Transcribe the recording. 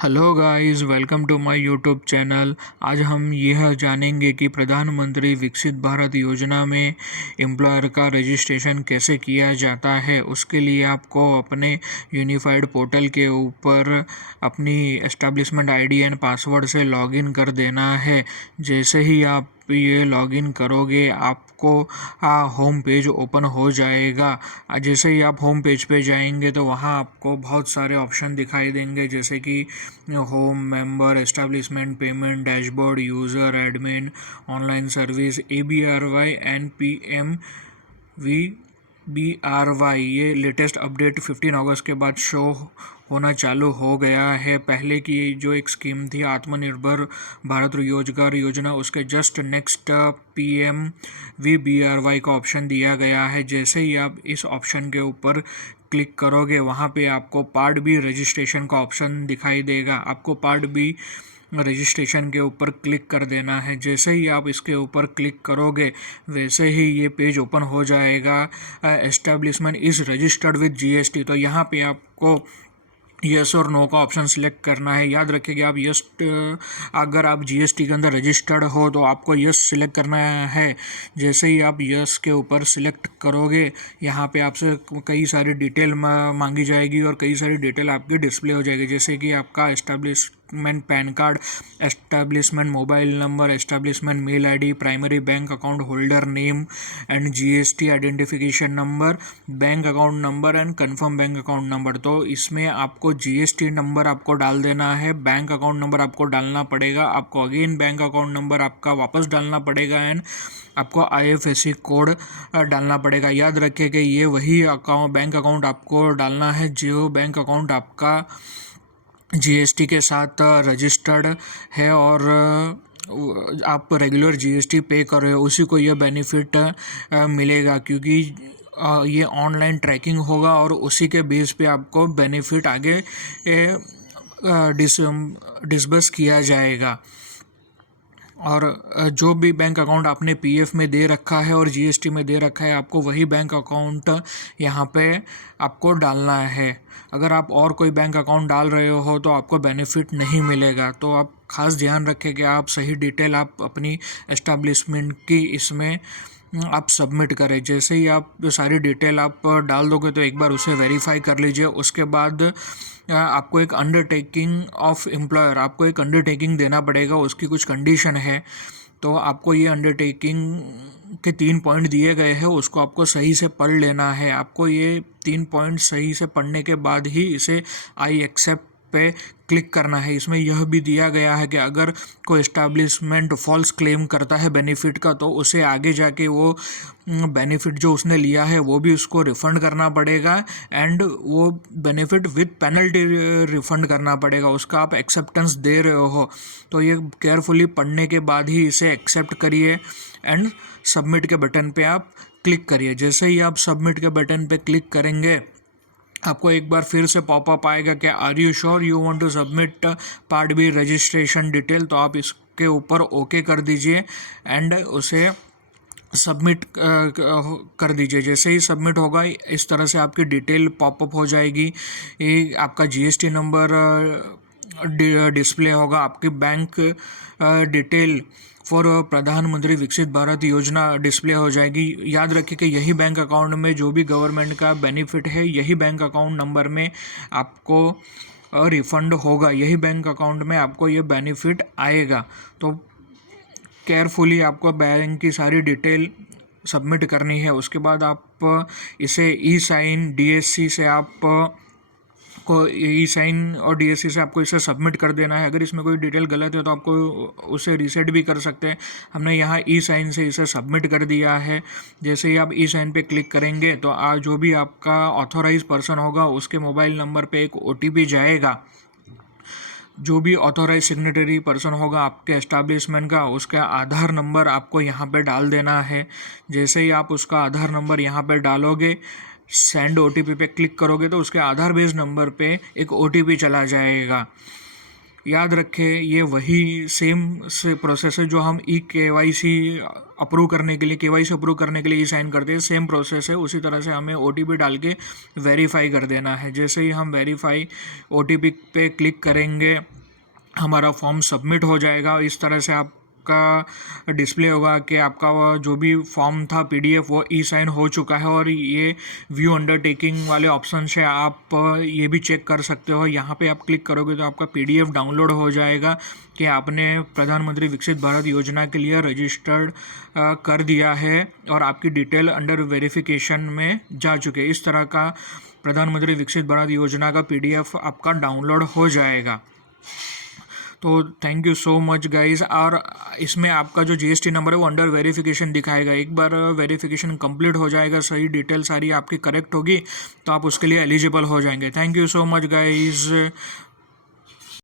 Hello guys, welcome to my YouTube channel. आज हम यह जानेंगे कि प्रधानमंत्री विकसित भारत योजना में एम्प्लॉयर का रजिस्ट्रेशन कैसे किया जाता है। उसके लिए आपको अपने यूनिफाइड पोर्टल के ऊपर अपनी एस्टेब्लिशमेंट आईडी एंड पासवर्ड से लॉगिन कर देना है। जैसे ही आप ये लॉगिन करोगे आपको होम पेज ओपन हो जाएगा। जैसे ही आप होम पेज पे जाएंगे तो वहाँ आपको बहुत सारे ऑप्शन दिखाई देंगे, जैसे कि home, member, establishment, payment, dashboard, user, admin, online service, ABRY and PMVBRY। ये लेटेस्ट अपडेट 15 अगस्त के बाद शो होना चालू हो गया है। पहले की जो एक स्कीम थी आत्मनिर्भर भारत रोजगार योजना, उसके जस्ट नेक्स्ट PMVBRY का ऑप्शन दिया गया है। जैसे ही आप इस ऑप्शन के ऊपर क्लिक करोगे वहाँ पे आपको पार्ट बी रजिस्ट्रेशन का ऑप्शन दिखाई देगा। आपको पार्ट बी रजिस्ट्रेशन के ऊपर क्लिक कर देना है। जैसे ही आप इसके ऊपर क्लिक करोगे वैसे ही ये पेज ओपन हो जाएगा। Establishment is registered with GST। तो यहाँ पे आपको यस और नो का ऑप्शन सिलेक्ट करना है। याद रखिए कि आप यस, अगर आप GST के अंदर रजिस्टर्ड हो तो आपको यस सिलेक्ट करना है। जैसे ही आप यस के ऊपर सिलेक्ट करोगे यहाँ पे आपसे कई सारी डिटेल मांगी जाएगी और कई सारी डिटेल आपकी डिस्प्ले हो जाएगी, जैसे कि आपका establishment PAN card, establishment mobile number, establishment mail ID, primary bank account holder name and GST identification number, bank account number and confirm bank account number. तो इसमें आपको GST नंबर आपको डाल देना है, बैंक अकाउंट नंबर आपको डालना पड़ेगा, आपको अगेन बैंक अकाउंट नंबर आपका वापस डालना पड़ेगा एंड आपको IFSC कोड डालना पड़ेगा। याद रखिए कि ये वही बैंक अकाउंट आपको डालना है जो बैंक अकाउंट आपका GST के साथ रजिस्टर्ड है और आप रेगुलर GST पे कर रहे हो, उसी को यह बेनिफिट मिलेगा, क्योंकि ये ऑनलाइन ट्रैकिंग होगा और उसी के बेस पे आपको बेनिफिट आगे डिस्बर्स किया जाएगा। और जो भी बैंक अकाउंट आपने PF में दे रखा है और GST में दे रखा है, आपको वही बैंक अकाउंट यहाँ पे आपको डालना है। अगर आप और कोई बैंक अकाउंट डाल रहे हो तो आपको बेनिफिट नहीं मिलेगा। तो आप खास ध्यान रखें कि आप सही डिटेल आप अपनी एस्टेब्लिशमेंट की इसमें आप सबमिट करें। जैसे ही आप सारी डिटेल आप डाल दोगे तो एक बार उसे वेरीफाई कर लीजिए। उसके बाद आपको एक अंडरटेकिंग ऑफ एम्प्लॉयर, आपको एक अंडरटेकिंग देना पड़ेगा, उसकी कुछ कंडीशन है। तो आपको ये अंडरटेकिंग के 3 पॉइंट दिए गए हैं, उसको आपको सही से पढ़ लेना है। आपको ये 3 पॉइंट सही से पढ़ने के बाद ही इसे आई एक्सेप्ट पे क्लिक करना है। इसमें यह भी दिया गया है कि अगर कोई एस्टैब्लिशमेंट फॉल्स क्लेम करता है बेनिफिट का तो उसे आगे जाके वो बेनिफिट जो उसने लिया है वो भी उसको रिफ़ंड करना पड़ेगा एंड वो बेनिफिट विद पेनल्टी रिफ़ंड करना पड़ेगा। उसका आप एक्सेप्टेंस दे रहे हो तो ये केयरफुली पढ़ने के बाद ही इसे एक्सेप्ट करिए एंड सबमिट के बटन पे आप क्लिक करिए। जैसे ही आप सबमिट के बटन पे क्लिक करेंगे आपको एक बार फिर से पॉपअप आएगा कि are you sure you want to submit part B registration detail. तो आप इसके ऊपर ओके कर दीजिए एंड उसे सबमिट कर दीजिए। जैसे ही सबमिट होगा इस तरह से आपकी डिटेल पॉपअप हो जाएगी। ये आपका GST नंबर डिस्प्ले होगा, आपकी बैंक डिटेल फॉर प्रधानमंत्री विकसित भारत योजना डिस्प्ले हो जाएगी। याद रखिए कि यही बैंक अकाउंट में जो भी गवर्नमेंट का बेनिफिट है यही बैंक अकाउंट नंबर में आपको रिफ़ंड होगा, यही बैंक अकाउंट में आपको ये बेनिफिट आएगा। तो केयरफुली आपको बैंक की सारी डिटेल सबमिट करनी है। उसके बाद आप इसे E-साइन DSC से आप को E-साइन और DSC से आपको इसे सबमिट कर देना है। अगर इसमें कोई डिटेल गलत है तो आपको उसे रीसेट भी कर सकते हैं। हमने यहाँ E-साइन से इसे सबमिट कर दिया है। जैसे ही आप E-साइन पे क्लिक करेंगे तो जो भी आपका ऑथोराइज पर्सन होगा उसके मोबाइल नंबर पे एक OTP जाएगा। जो भी ऑथोराइज सिग्नेटरी पर्सन होगा आपके एस्टैब्लिशमेंट का, उसका आधार नंबर आपको यहाँ पे डाल देना है। जैसे ही आप उसका आधार नंबर यहाँ पे डालोगे, सेंड OTP पे क्लिक करोगे तो उसके आधार बेस्ड नंबर पे एक OTP चला जाएगा। याद रखें ये वही सेम से प्रोसेस है जो हम KYC अप्रूव करने के लिए KYC अप्रूव करने के लिए E-साइन करते हैं, सेम प्रोसेस है। उसी तरह से हमें OTP डाल के वेरीफाई कर देना है। जैसे ही हम वेरीफाई OTP पे क्लिक करेंगे हमारा फॉर्म सबमिट हो जाएगा। इस तरह से आपका डिस्प्ले होगा कि आपका वो जो भी फॉर्म था PDF वो ई साइन हो चुका है। और ये व्यू अंडरटेकिंग वाले ऑप्शन से आप ये भी चेक कर सकते हो। यहाँ पे आप क्लिक करोगे तो आपका PDF डाउनलोड हो जाएगा कि आपने प्रधानमंत्री विकसित भारत योजना के लिए रजिस्टर्ड कर दिया है और आपकी डिटेल अंडर वेरिफिकेशन में जा चुके हैं। इस तरह का प्रधानमंत्री विकसित भारत योजना का PDF आपका डाउनलोड हो जाएगा। तो thank you so much guys. और इसमें आपका जो GST नंबर है वो अंडर वेरिफिकेशन दिखाएगा। एक बार वेरिफिकेशन कंप्लीट हो जाएगा, सही डिटेल सारी आपकी करेक्ट होगी, तो आप उसके लिए एलिजिबल हो जाएंगे। Thank you so much guys.